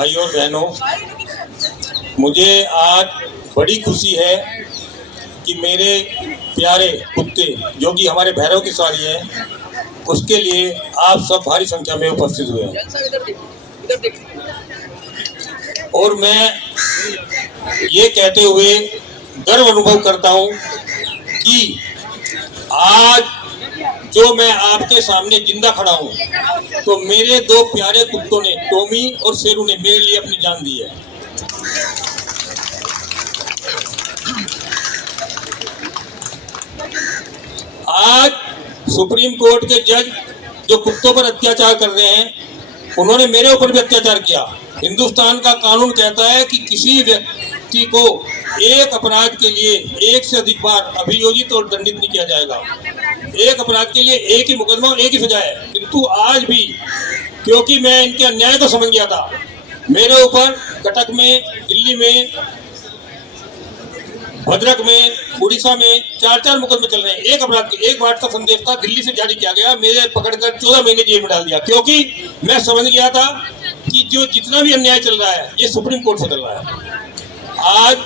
भाई और बहनों, मुझे आज बड़ी खुशी है कि मेरे प्यारे कुत्ते जो कि हमारे भैरव की सवारी है, उसके लिए आप सब भारी संख्या में उपस्थित हुए हैं। और मैं ये कहते हुए गर्व अनुभव करता हूँ कि आज जो मैं आपके सामने जिंदा खड़ा हूँ, तो मेरे दो प्यारे कुत्तों ने, टॉमी और शेरू ने, मेरे लिए अपनी जान दी है। आज सुप्रीम कोर्ट के जज जो कुत्तों पर अत्याचार कर रहे हैं, उन्होंने मेरे ऊपर भी अत्याचार किया। हिंदुस्तान का कानून कहता है कि किसी व्यक्ति को एक अपराध के लिए एक से अधिक बार अभियोजित और दंडित नहीं किया जाएगा। एक अपराध के लिए एक ही मुकदमा और एक ही सजा है। किंतु आज भी, क्योंकि मैं इनके अन्याय को समझ गया था, मेरे ऊपर कटक में, दिल्ली में, भद्रक में, उड़ीसा में 4 मुकदमे चल रहे हैं। एक अपराध के, एक व्हाट्सएप संदेश था, दिल्ली से जारी किया गया, मेरे पकड़कर 14 महीने जेल में डाल दिया। क्योंकि मैं समझ गया था कि जो जितना भी अन्याय चल रहा है, ये सुप्रीम कोर्ट से चल रहा है। आज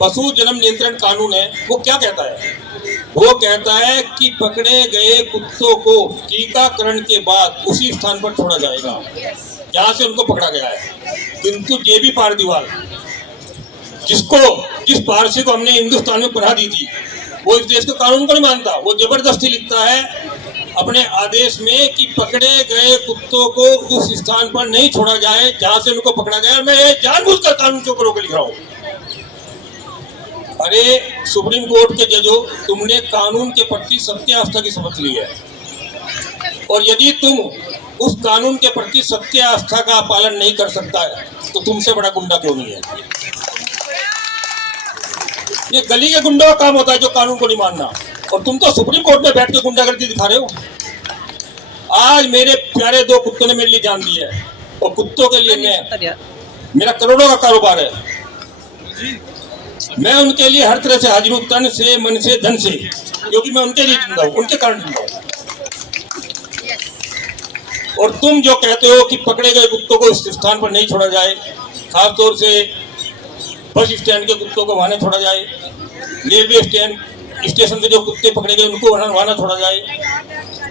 पशु जन्म नियंत्रण कानून है, वो क्या कहता है? वो कहता है कि पकड़े गए कुत्तों को टीकाकरण के बाद उसी स्थान पर छोड़ा जाएगा जहां से उनको पकड़ा गया है। किंतु जेबी पारदीवाल, जिस पारसी को हमने हिंदुस्तान में पढ़ा दी थी, वो इस देश के कानून को नहीं मानता। वो जबरदस्ती लिखता है अपने आदेश में कि पकड़े गए कुत्तों को उस स्थान पर नहीं छोड़ा जाए जहां से उनको पकड़ा गया। मैं ये जानबूझकर कानून के ऊपर लिख रहा हूँ। अरे सुप्रीम कोर्ट के जजों, तुमने कानून के प्रति सत्य आस्था की शपथ ली है, और यदि तुम उस कानून के प्रति सत्य आस्था का पालन नहीं कर सकता है, तो तुमसे बड़ा गुंडा क्यों नहीं है? ये गली के गुंडों का काम होता है जो कानून को नहीं मानना, और तुम तो सुप्रीम कोर्ट में बैठ के गुंडागर्दी दिखा रहे हो। आज मेरे प्यारे दो कुत्तों ने मेरे लिए जान दी है, और कुत्तों के लिए मेरा करोड़ों का कारोबार है। मैं उनके लिए हर तरह से हाजिर हूं, तन से, मन से, धन से, क्योंकि मैं उनके लिए जिंदा हूं, उनके कारण जिंदा हूं। और तुम जो कहते हो कि पकड़े गए कुत्तों को इस स्थान पर नहीं छोड़ा जाए, खासतौर से बस स्टैंड के कुत्तों को वहां छोड़ा जाए, रेलवे स्टेशन से जो कुत्ते पकड़े गए उनको वहां छोड़ा जाए,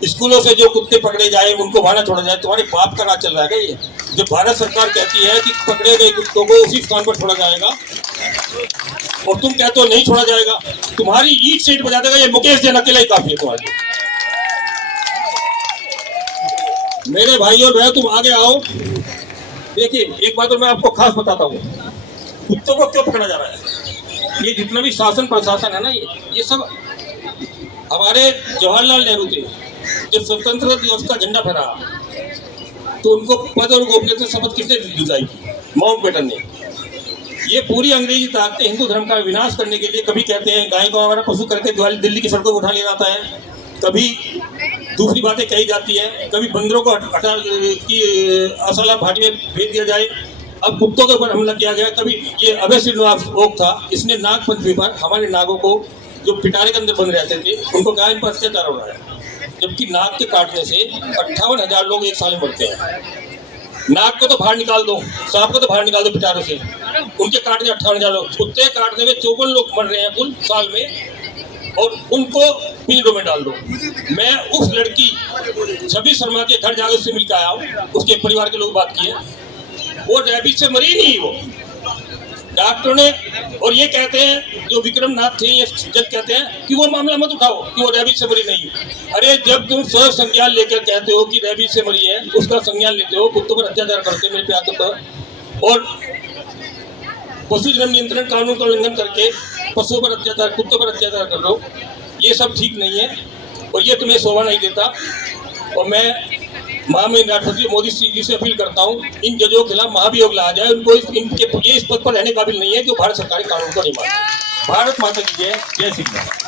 स्कूलों से जो कुत्ते पकड़े जाए उनको वहां छोड़ा जाए, तुम्हारे बाप का राज चल रहा है क्या ये? जो भारत सरकार कहती है कि पकड़े गए कुत्तों को उसी स्थान पर छोड़ा जाएगा, और तुम कहते हो नहीं छोड़ा जाएगा। तुम्हारी ईट सीट बजा देगा ये मुकेश जैन अकेला ही काफी है तुम्हारे। मेरे भाई और बहन, तुम आगे आओ। देखिए, एक बात तो मैं आपको खास बताता हूँ, कुत्तों को क्यों पकड़ा जा रहा है। ये जितना भी शासन प्रशासन है ना, ये सब हमारे जवाहरलाल नेहरू थे, जब स्वतंत्रता दिवस का झंडा फहरा, तो उनको पद और गोपनीयता शपथ किसने दिलाई? माउंटबेटन ने। ये पूरी अंग्रेजी ताकतें हिंदू धर्म का विनाश करने के लिए, कभी कहते हैं गाय को हमारा पशु करके दिल्ली की सड़कों पर उठा लिया जाता है, कभी दूसरी बातें कही जाती है, कभी बंदरों को हटा की असला भाटी में भेज दिया जाए। अब कुत्तों के ऊपर हमला किया गया। कभी ये अभय श्रीनिवास ओक था, इसने नाग पंचमी पर हमारे नागों को जो पिटारे के अंदर बंद रहते थे, उनको कहा इन पर अत्याचार हो रहा है, जबकि नाग के काटने से 58,000 लोग एक साल में मरते हैं। नाग को तो बाहर निकाल दो, सांप को तो बाहर निकाल दो पिटारों से, उनके काटने 58,000 लोग, कुत्ते काटने में 54 लोग मर रहे हैं कुल साल में, और उनको पिंजरों में डाल दो। मैं उस लड़की छवि शर्मा के घर जाकर उससे मिलकर आया हूँ, उसके परिवार के लोग बात किए, वो रेबीज से मरी नहीं। वो डॉक्टर ने, और ये कहते हैं जो विक्रम नाथ थे, ये जज कहते हैं कि वो मामला मत उठाओ कि वो रेबीज से मरी नहीं। अरे जब तुम स्व संज्ञान लेकर कहते हो कि रेबीज से मरी है, उसका संज्ञान लेते हो, कुत्तों पर अत्याचार करते हो मेरे प्यार पर, और पशु जन्म नियंत्रण कानून का उल्लंघन करके पशुओं पर अत्याचार, कुत्तों पर अत्याचार कर रहे हो, ये सब ठीक नहीं है, और ये तुम्हें शोभा नहीं देता। और मैं महामहिम राष्ट्रपति मोदी जी से अपील करता हूँ, इन जजों के खिलाफ महाभियोग लाया जाए। उनको इस पद पर रहने काबिल नहीं है कि वो भारत सरकारी कानून को नहीं मानते। भारत माता की जय। जय श्री राम।